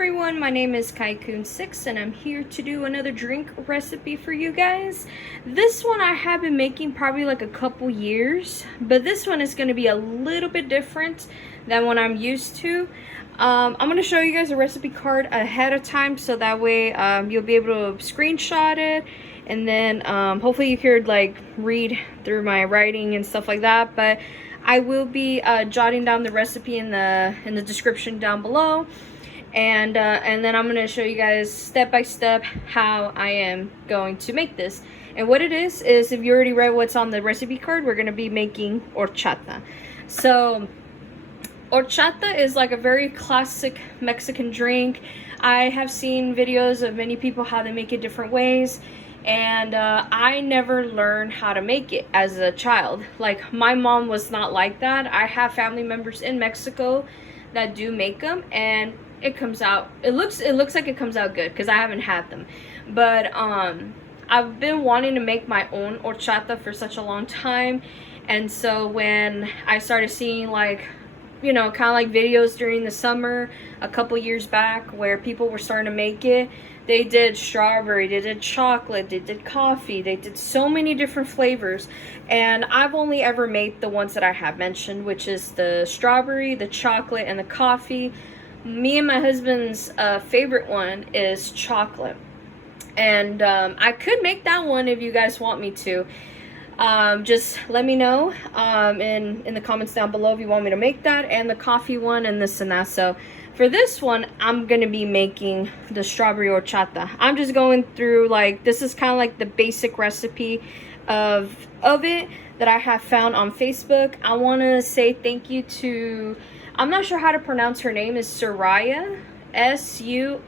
everyone, my name is Kaikun6 and I'm here to do another drink recipe for you guys. This one I have been making probably like a couple years, but this one is going to be a little bit different than what I'm used to. I'm going to show you guys a recipe card ahead of time so that way you'll be able to screenshot it, and then hopefully you could like read through my writing and stuff like that. But I will be jotting down the recipe in the description down below. And then I'm going to show you guys step by step how I am going to make this. And what it is if you already read what's on the recipe card, we're going to be making horchata. So horchata is like a very classic Mexican drink. I have seen videos of many people how they make it different ways, and I never learned how to make it as a child. Like, my mom was not like that. I have family members in Mexico that do make them, and it comes out, it looks like it comes out good because I haven't had them. But I've been wanting to make my own horchata for such a long time, and so when I started seeing, like, you know, kind of like videos during the summer a couple years back where people were starting to make it, they did strawberry, they did chocolate, they did coffee, they did so many different flavors, and I've only ever made the ones that I have mentioned, which is the strawberry, the chocolate, and the coffee. Me and my husband's favorite one is chocolate, and I could make that one if you guys want me to. Just let me know in the comments down below if you want me to make that, and the coffee one, and this and that. So for this one, I'm gonna be making the strawberry horchata. I'm just going through, like, this is kind of like the basic recipe of it that I have found on Facebook. I want to say thank you to, I'm not sure how to pronounce her name, is Suraya, S-U-R-A-Y-A.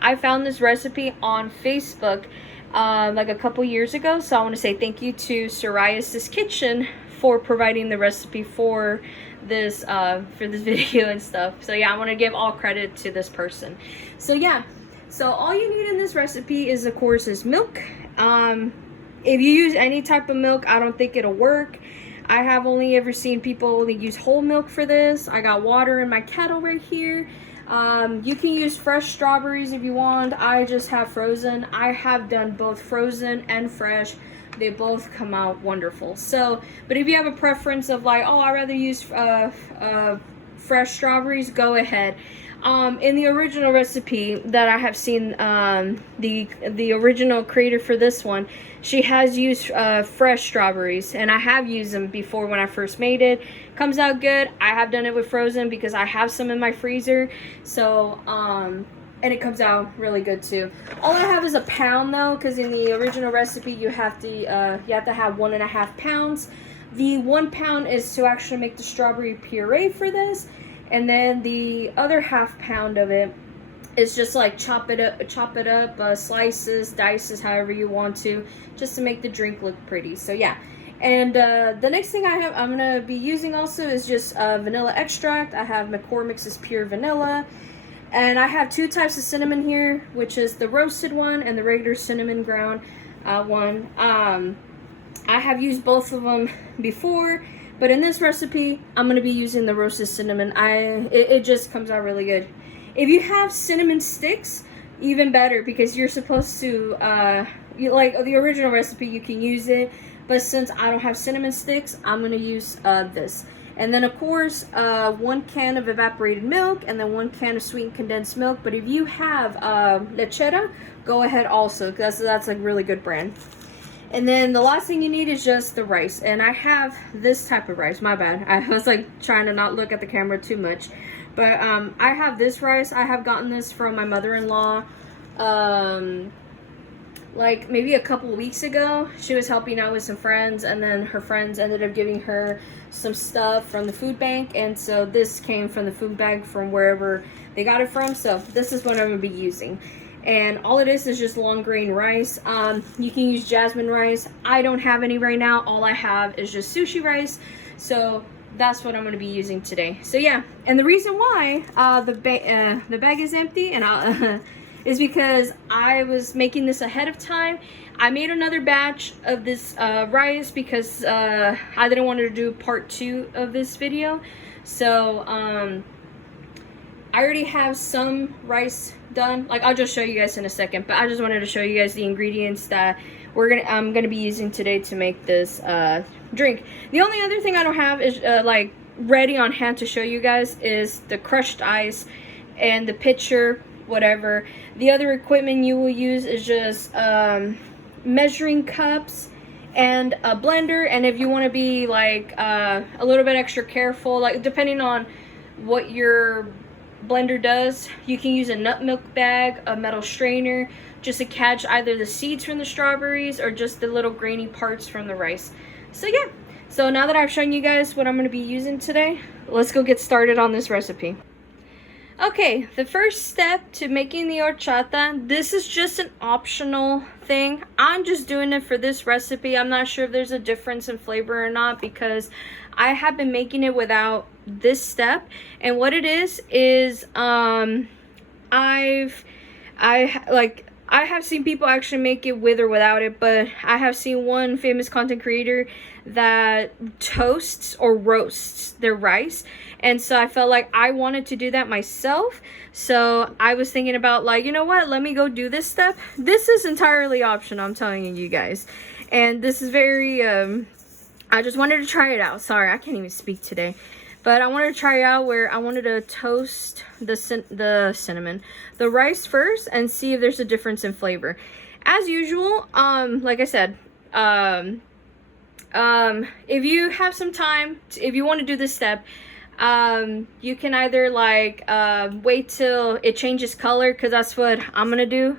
I found this recipe on Facebook like a couple years ago, so I want to say thank you to Soraya's Kitchen for providing the recipe for this video and stuff. So yeah, I want to give all credit to this person. So yeah, so all you need in this recipe is, of course, is milk. If you use any type of milk, I don't think it'll work. I have only ever seen people only use whole milk for this. I got water in my kettle right here. You can use fresh strawberries if you want. I just have frozen. I have done both frozen and fresh. They both come out wonderful. So, but if you have a preference of like, oh, I'd rather use fresh strawberries, go ahead. In the original recipe that I have seen, the original creator for this one, she has used fresh strawberries, and I have used them before when I first made it. Comes out good. I have done it with frozen because I have some in my freezer. So and it comes out really good too. All I have is a pound though, because in the original recipe you have to have 1.5 pounds. The 1 pound is to actually make the strawberry puree for this, and then the other ½ pound of it is just like chop it up, slices, dices, however you want to, just to make the drink look pretty. So yeah. And the next thing I'm gonna be using also is just vanilla extract. I have McCormick's Pure Vanilla, and I have 2 types of cinnamon here, which is the roasted one and the regular cinnamon ground one. I have used both of them before, but in this recipe I'm gonna be using the roasted cinnamon. It just comes out really good. If you have cinnamon sticks, even better, because you're supposed to like the original recipe, you can use it. But since I don't have cinnamon sticks, I'm going to use this. And then, of course, 1 can of evaporated milk, and then 1 can of sweetened condensed milk. But if you have lechera, go ahead also, because that's a really good brand. And then the last thing you need is just the rice. And I have this type of rice. My bad. I was like trying to not look at the camera too much. But I have this rice. I have gotten this from my mother-in-law. Like maybe a couple of weeks ago. She was helping out with some friends, and then her friends ended up giving her some stuff from the food bank, and so this came from the food bank from wherever they got it from. So this is what I'm going to be using, and all it is just long grain rice. You can use jasmine rice. I don't have any right now. All I have is just sushi rice, so that's what I'm going to be using today. So yeah, and the reason why the bag is empty and I'll is because I was making this ahead of time. I made another batch of this rice because I didn't want to do part 2 of this video. So I already have some rice done. Like, I'll just show you guys in a second, but I just wanted to show you guys the ingredients that I'm gonna be using today to make this drink. The only other thing I don't have is like ready on hand to show you guys is the crushed ice and the pitcher, whatever. The other equipment you will use is just measuring cups and a blender. And if you want to be like a little bit extra careful, like depending on what your blender does, you can use a nut milk bag, a metal strainer, just to catch either the seeds from the strawberries or just the little grainy parts from the rice. So yeah, so now that I've shown you guys what I'm going to be using today, let's go get started on this recipe. Okay, the first step to making the horchata, this is just an optional thing. I'm just doing it for this recipe. I'm not sure if there's a difference in flavor or not because I have been making it without this step. And what it is I have seen people actually make it with or without it, but I have seen one famous content creator that toasts or roasts their rice. And so I felt like I wanted to do that myself. So I was thinking about like, you know what, let me go do this step. This is entirely optional, I'm telling you guys. And this is very, I just wanted to try it out. Sorry, I can't even speak today. But I wanted to try it out where I wanted to toast the rice first and see if there's a difference in flavor. As usual, like I said, if you have some time, if you want to do this step, you can either like wait till it changes color, because that's what I'm gonna do.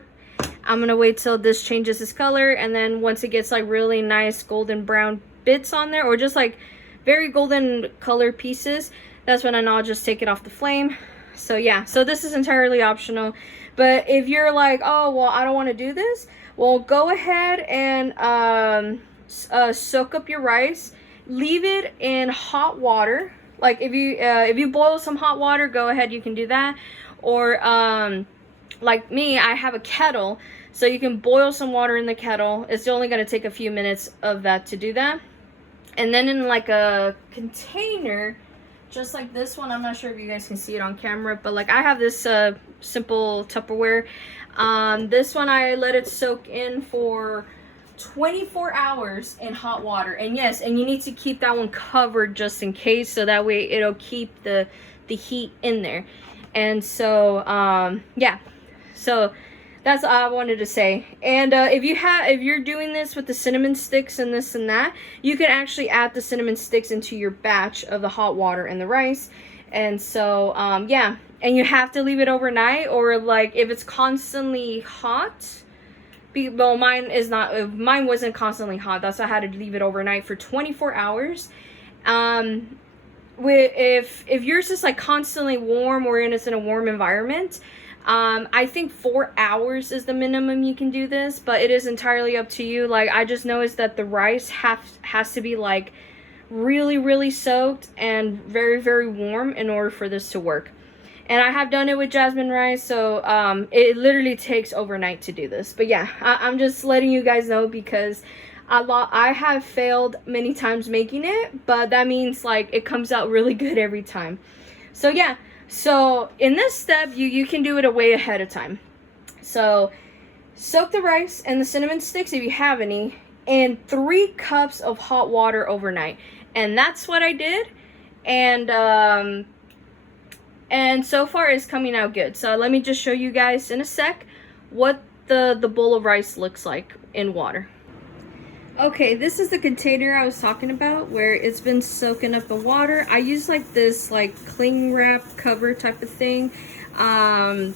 I'm gonna wait till this changes its color, and then once it gets like really nice golden brown bits on there, or just like very golden color pieces, that's when I'll just take it off the flame. So yeah, so this is entirely optional. But if you're like, oh well, I don't want to do this, well, go ahead and soak up your rice, leave it in hot water. Like if you boil some hot water, go ahead, you can do that. Or like me, I have a kettle, so you can boil some water in the kettle. It's only going to take a few minutes of that to do that. And then in like a container, just like this one, I'm not sure if you guys can see it on camera, but like I have this simple Tupperware. This one I let it soak in for 24 hours in hot water. And yes, and you need to keep that one covered just in case, so that way it'll keep the heat in there. And so yeah, so that's all I wanted to say. And if you're doing this with the cinnamon sticks and this and that, you can actually add the cinnamon sticks into your batch of the hot water and the rice. And so yeah, and you have to leave it overnight, or like if it's constantly hot, well, mine wasn't constantly hot, that's why I had to leave it overnight for 24 hours. If yours is like constantly warm, or it's in a warm environment, I think 4 hours is the minimum you can do this, but it is entirely up to you. Like, I just noticed that the rice has to be like really soaked and very warm in order for this to work. And I have done it with jasmine rice, so it literally takes overnight to do this. But yeah, I'm just letting you guys know, because I have failed many times making it, but that means like it comes out really good every time. So yeah, so in this step, you can do it way ahead of time. So soak the rice and the cinnamon sticks, if you have any, in 3 cups of hot water overnight. And that's what I did. And so far it's coming out good. So let me just show you guys in a sec what the bowl of rice looks like in water. Okay, this is the container I was talking about, where it's been soaking up in water. I use like this like cling wrap cover type of thing. I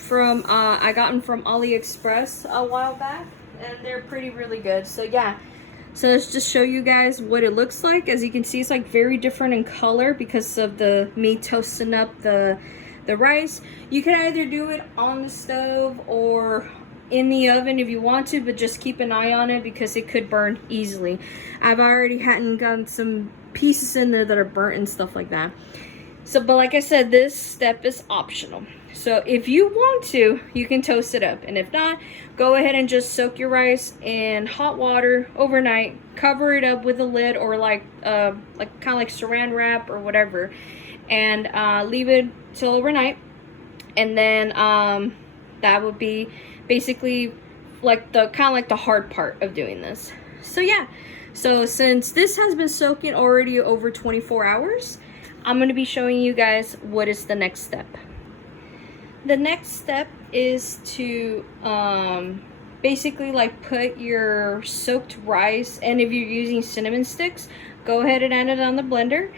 got them from AliExpress a while back, and they're really good. So yeah, so let's just show you guys what it looks like. As you can see, it's like very different in color because of me toasting up the rice. You can either do it on the stove or in the oven if you want to, but just keep an eye on it because it could burn easily. I've already gotten some pieces in there that are burnt and stuff like that. So, but like I said, this step is optional. So if you want to, you can toast it up, and if not, go ahead and just soak your rice in hot water overnight, cover it up with a lid, or like kind of like saran wrap or whatever, and leave it till overnight. And then that would be basically like the kind of like the hard part of doing this. So yeah, so since this has been soaking already over 24 hours, I'm going to be showing you guys what is the next step. The next step is to basically like put your soaked rice, and if you're using cinnamon sticks, go ahead and add it on the blender.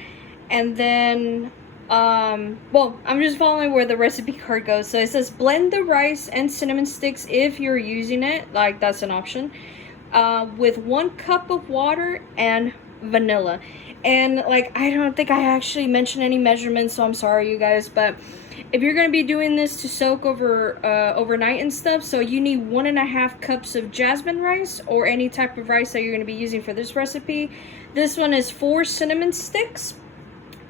And then well, I'm just following where the recipe card goes. So it says blend the rice and cinnamon sticks if you're using it, like that's an option, with 1 cup of water and vanilla. And like, I don't think I actually mentioned any measurements, so I'm sorry you guys, but if you're going to be doing this to soak over overnight and stuff, so you need 1.5 cups of jasmine rice, or any type of rice that you're going to be using for this recipe. This one is 4 cinnamon sticks,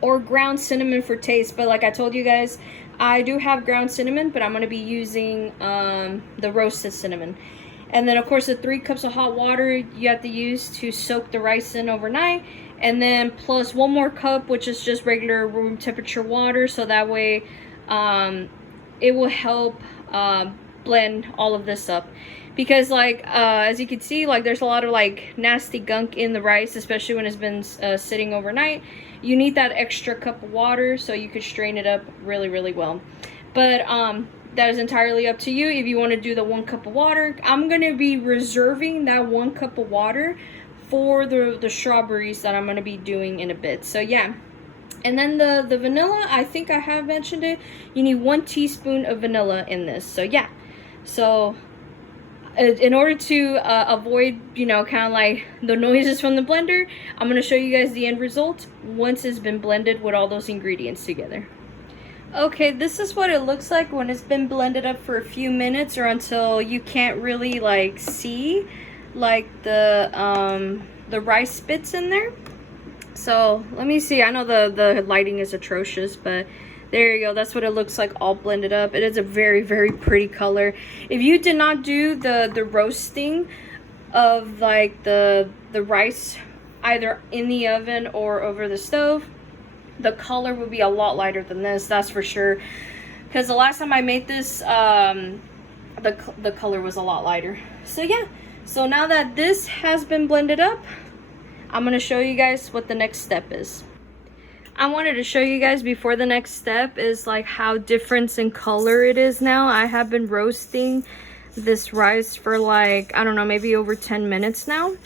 or ground cinnamon for taste, but like I told you guys, I do have ground cinnamon, but I'm going to be using the roasted cinnamon. And then of course the 3 cups of hot water you have to use to soak the rice in overnight, and then plus 1 more cup, which is just regular room temperature water, so that way it will help blend all of this up. Because like as you can see, like there's a lot of like nasty gunk in the rice, especially when it's been sitting overnight. You need that extra cup of water so you could strain it up really well. But that is entirely up to you if you want to do the 1 cup of water. I'm going to be reserving that 1 cup of water for the strawberries that I'm going to be doing in a bit. So yeah. And then the vanilla, I think I have mentioned it. You need 1 teaspoon of vanilla in this. So yeah. So in order to avoid, you know, kind of like the noises from the blender, I'm going to show you guys the end result once it's been blended with all those ingredients together. Okay, this is what it looks like when it's been blended up for a few minutes, or until you can't really like see like the rice bits in there. So let me see. I know the lighting is atrocious, but there you go. That's what it looks like all blended up. It is a very pretty color. If you did not do the roasting of like the rice either in the oven or over the stove, the color would be a lot lighter than this, that's for sure. Because the last time I made this, the color was a lot lighter. So yeah. So now that this has been blended up, I'm going to show you guys what the next step is. I wanted to show you guys before the next step is like how different in color it is now. I have been roasting this rice for like, I don't know, maybe over 10 minutes now.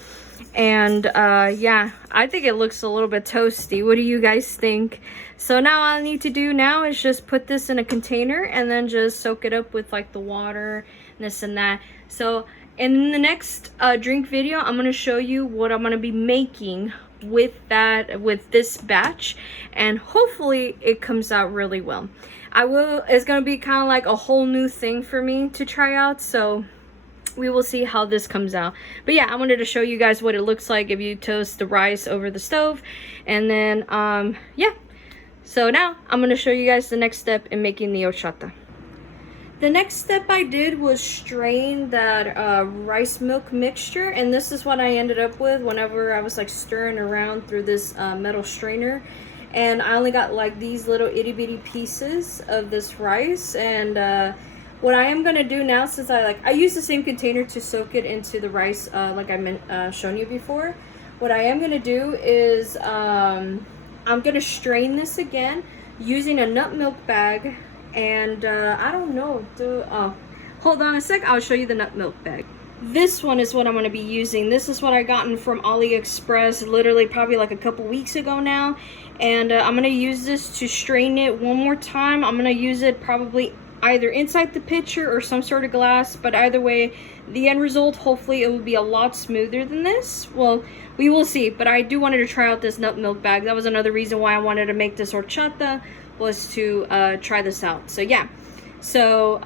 And yeah, I think it looks a little bit toasty. What do you guys think? So now all I need to do now is just put this in a container and then just soak it up with like the water and this and that. So in the next drink video, I'm going to show you what I'm going to be making with this batch, and hopefully it comes out really well. It's going to be kind of like a whole new thing for me to try out, so we will see how this comes out. But yeah, I wanted to show you guys what it looks like if you toast the rice over the stove. And then yeah, so now I'm going to show you guys the next step in making the horchata. The next step I did was strain that rice milk mixture, and this is what I ended up with whenever I was like stirring around through this metal strainer. And I only got like these little itty bitty pieces of this rice. And what I am gonna do now, since I use the same container to soak it into the rice, like I shown you before, what I am gonna do is I'm gonna strain this again using a nut milk bag. And I don't know, hold on a sec, I'll show you the nut milk bag. This one is what I'm going to be using. This is what I gotten from AliExpress literally probably like a couple weeks ago now. And I'm going to use this to strain it one more time. I'm going to use it probably either inside the pitcher or some sort of glass, but either way, the end result, hopefully it will be a lot smoother than this. Well, we will see, but I do wanted to try out this nut milk bag. That was another reason why I wanted to make this horchata, was to try this out. So yeah, so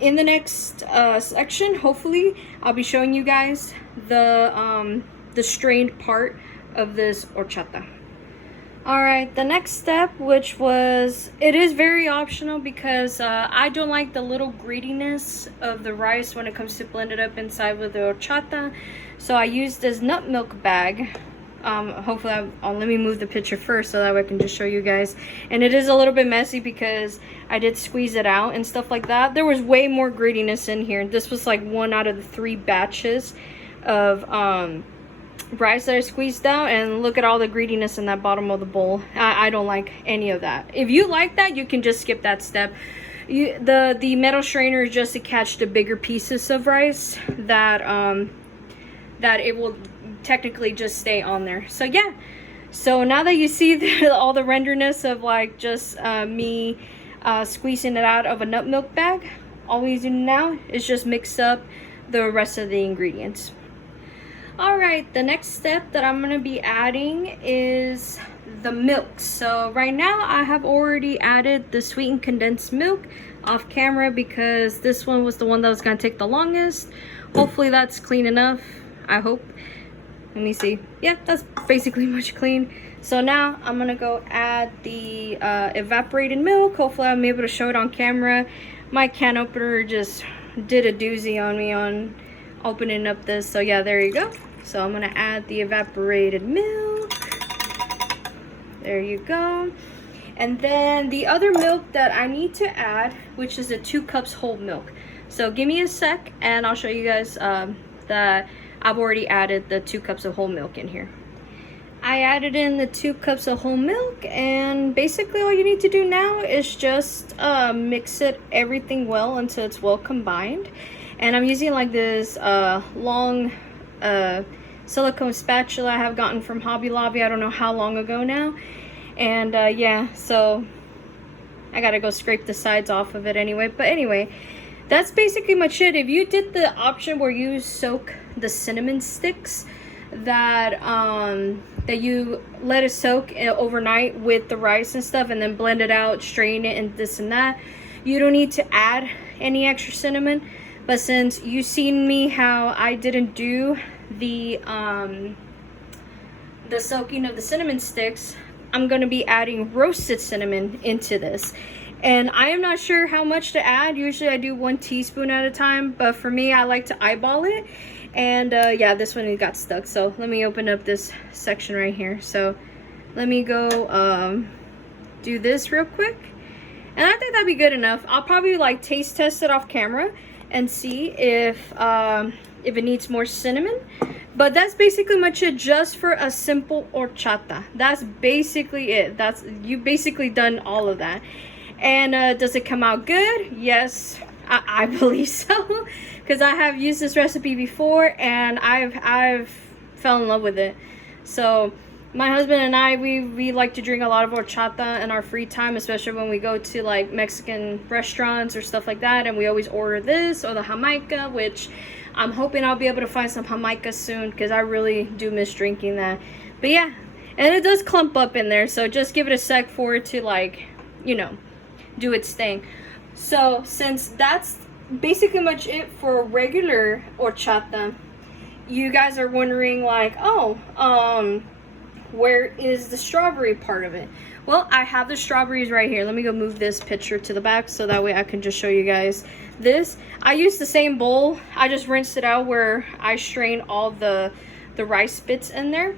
in the next section, hopefully I'll be showing you guys the strained part of this horchata. Alright, the next step, which was, it is very optional because I don't like the little grittiness of the rice when it comes to blend it up inside with the horchata. So I used this nut milk bag Hopefully let me move the picture first so that way I can just show you guys. And it is a little bit messy because I did squeeze it out and stuff like that. There was way more grittiness in here. This was like 1 out of the 3 batches of rice that I squeezed out, and look at all the grittiness in that bottom of the bowl. I don't like any of that. If you like that, you can just skip that step. The metal strainer is just to catch the bigger pieces of rice that that it will technically just stay on there. So yeah, so now that you see all the renderness of like just me squeezing it out of a nut milk bag, all we do now is just mix up the rest of the ingredients. All right, the next step that I'm gonna be adding is the milk. So right now I have already added the sweetened condensed milk off camera because this one was the one that was gonna take the longest. Hopefully that's clean enough, I hope. Let me see. Yeah, that's basically much clean. So now I'm gonna go add the evaporated milk. Hopefully I'm able to show it on camera. My can opener just did a doozy on me on opening up this. So yeah, there you go. So I'm gonna add the evaporated milk. There you go. And then the other milk that I need to add, which is the 2 cups whole milk. So give me a sec and I'll show you guys that I've already added the 2 cups of whole milk in here. I added in the 2 cups of whole milk, and basically all you need to do now is just mix everything well until it's well combined. And I'm using like this long silicone spatula I have gotten from Hobby Lobby. I don't know how long ago now. And yeah, so I gotta go scrape the sides off of it anyway. But anyway, that's basically much it. If you did the option where you soak the cinnamon sticks, that that you let it soak overnight with the rice and stuff, and then blend it out, strain it, and this and that, you don't need to add any extra cinnamon. But since you've seen me how I didn't do the soaking of the cinnamon sticks, I'm gonna be adding roasted cinnamon into this. And I am not sure how much to add. Usually I do 1 teaspoon at a time, but for me, I like to eyeball it. And yeah, this one got stuck. So let me open up this section right here. So let me go do this real quick. And I think that'd be good enough. I'll probably like taste test it off camera and see if it needs more cinnamon. But that's basically much it, just for a simple horchata. That's basically it. You basically done all of that. And does it come out good? Yes, I believe so, because I have used this recipe before and I've fell in love with it. So my husband and I, we like to drink a lot of horchata in our free time, especially when we go to like Mexican restaurants or stuff like that, and we always order this or the Jamaica, which I'm hoping I'll be able to find some Jamaica soon because I really do miss drinking that. But yeah, and it does clump up in there, so just give it a sec for it to, like, you know, do its thing. So since that's basically much it for a regular horchata, you guys are wondering like, oh, where is the strawberry part of it? Well, I have the strawberries right here. Let me go move this picture to the back so that way I can just show you guys this. I used the same bowl. I just rinsed it out where I strained all the rice bits in there.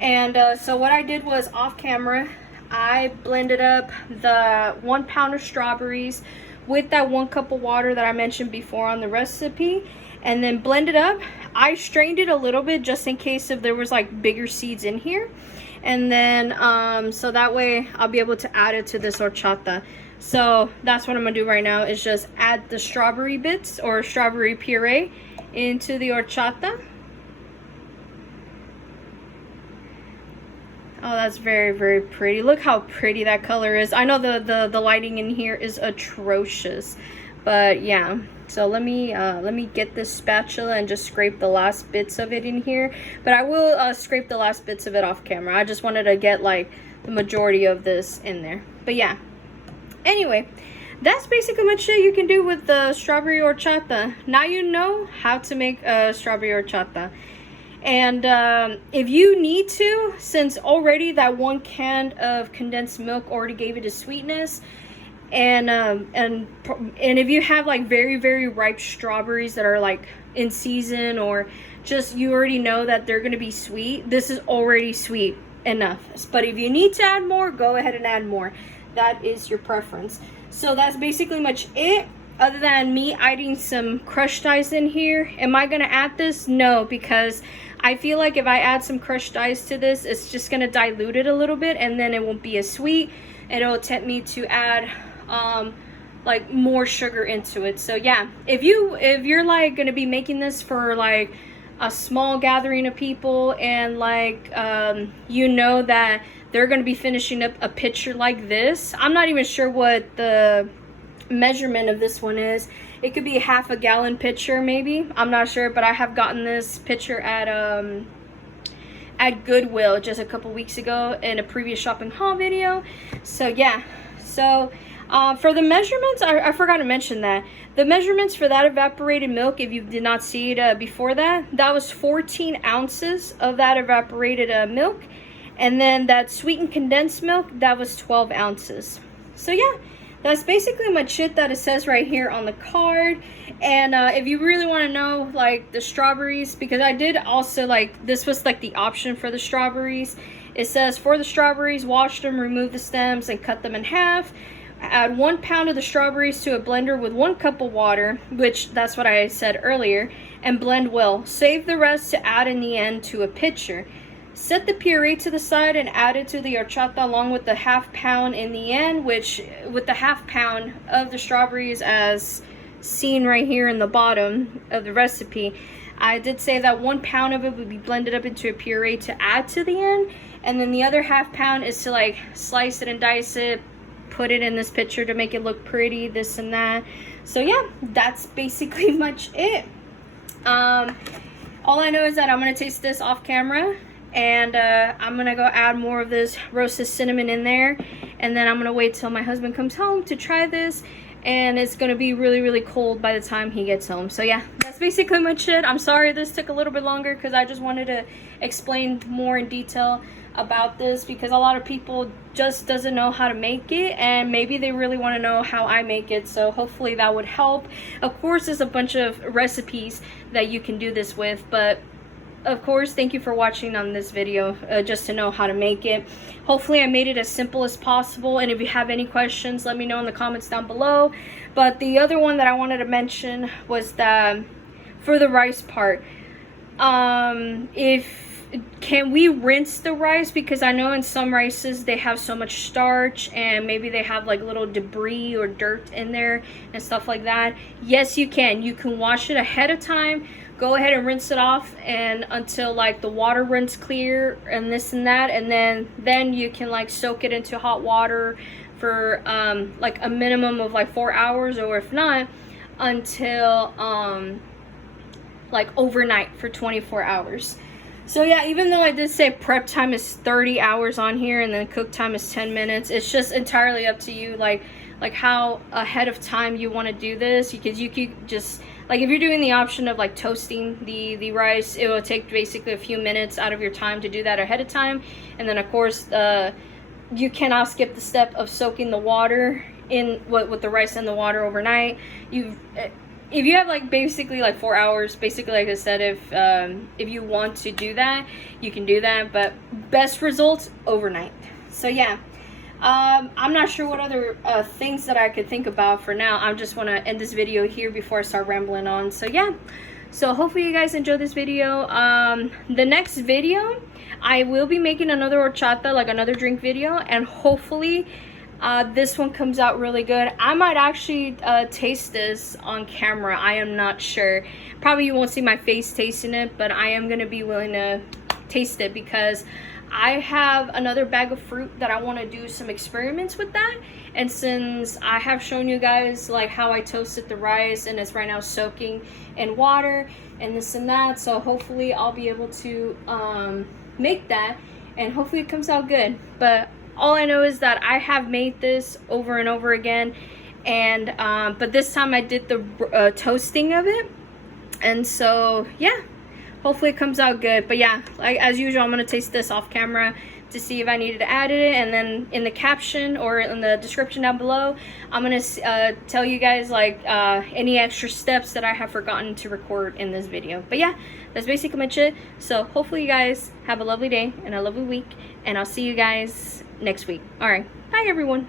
And so what I did was, off camera, I blended up the 1 pound of strawberries with that 1 cup of water that I mentioned before on the recipe, and then blended up. I strained it a little bit just in case if there was like bigger seeds in here. And then so that way I'll be able to add it to this horchata. So that's what I'm gonna do right now, is just add the strawberry bits or strawberry puree into the horchata. Oh, that's very, very pretty. Look how pretty that color is. I know the lighting in here is atrocious, but yeah. So let me get this spatula and just scrape the last bits of it in here. But I will scrape the last bits of it off camera. I just wanted to get like the majority of this in there. But yeah. Anyway, that's basically much that you can do with the strawberry horchata. Now you know how to make a strawberry horchata. And if you need to, since already that 1 can of condensed milk already gave it a sweetness, and if you have like very, very ripe strawberries that are like in season or just you already know that they're gonna be sweet. This is already sweet enough, but if you need to add more, go ahead and add more. That is your preference. So that's basically much it, other than me adding some crushed ice in here. Am I gonna add this? No, because I feel like if I add some crushed ice to this, it's just gonna dilute it a little bit, and then it won't be as sweet, and it'll tempt me to add like more sugar into it. So yeah, if you're like gonna be making this for like a small gathering of people, and like you know that they're gonna be finishing up a pitcher like this. I'm not even sure what the measurement of this one is. It could be a half a gallon pitcher maybe, I'm not sure, but I have gotten this pitcher at Goodwill just a couple weeks ago in a previous shopping haul video. So yeah, so for the measurements, I forgot to mention that the measurements for that evaporated milk, if you did not see it before that was 14 ounces of that evaporated milk, and then that sweetened condensed milk, that was 12 ounces. So yeah, that's basically much it that it says right here on the card. And if you really want to know like the strawberries, because I did also like, this was like the option for the strawberries. It says for the strawberries, wash them, remove the stems, and cut them in half. Add 1 pound of the strawberries to a blender with 1 cup of water, which that's what I said earlier, and blend well. Save the rest to add in the end to a pitcher. Set the puree to the side and add it to the horchata along with the half pound in the end, which with the half pound of the strawberries as seen right here in the bottom of the recipe, I did say that 1 pound of it would be blended up into a puree to add to the end, and then the other half pound is to like slice it and dice it, put it in this pitcher to make it look pretty, this and that. So yeah, that's basically much it. All I know is that I'm gonna taste this off camera, and I'm gonna go add more of this roasted cinnamon in there, and then I'm gonna wait till my husband comes home to try this, and it's gonna be really, really cold by the time he gets home. So yeah, that's basically much it. I'm sorry this took a little bit longer because I just wanted to explain more in detail about this, because a lot of people just doesn't know how to make it, and maybe they really want to know how I make it, so hopefully that would help. Of course, there's a bunch of recipes that you can do this with, but of course, thank you for watching on this video, just to know how to make it. Hopefully I made it as simple as possible, and if you have any questions, let me know in the comments down below. But the other one that I wanted to mention was that for the rice part, can we rinse the rice? Because I know in some rices they have so much starch, and maybe they have like little debris or dirt in there and stuff like that. Yes, you can. You can wash it ahead of time. Go ahead and rinse it off and until like the water runs clear and this and that, and then you can like soak it into hot water for like a minimum of like 4 hours, or if not, until like overnight for 24 hours. So yeah, even though I did say prep time is 30 hours on here and then cook time is 10 minutes, it's just entirely up to you, like how ahead of time you want to do this. Because you could just, like if you're doing the option of like toasting the rice, it will take basically a few minutes out of your time to do that ahead of time. And then of course you cannot skip the step of soaking the water in with the rice in the water overnight. If you have like basically like 4 hours, basically like I said, if you want to do that, you can do that, but best results overnight. So yeah, I'm not sure what other things that I could think about for now. I just want to end this video here before I start rambling on. So yeah, so hopefully you guys enjoyed this video. The next video, I will be making another horchata, like another drink video, and hopefully this one comes out really good. I might actually taste this on camera. I am not sure. Probably you won't see my face tasting it, but I am gonna be willing to taste it because I have another bag of fruit that I want to do some experiments with that. And since I have shown you guys like how I toasted the rice and it's right now soaking in water and this and that, so hopefully I'll be able to make that, and hopefully it comes out good. But all I know is that I have made this over and over again, and but this time I did the toasting of it, and so yeah, hopefully it comes out good. But yeah, like as usual, I'm gonna taste this off camera to see if I needed to add it, and then in the caption or in the description down below, I'm gonna tell you guys like any extra steps that I have forgotten to record in this video. But yeah, that's basically much it. So hopefully you guys have a lovely day and a lovely week, and I'll see you guys next week. All right, bye everyone.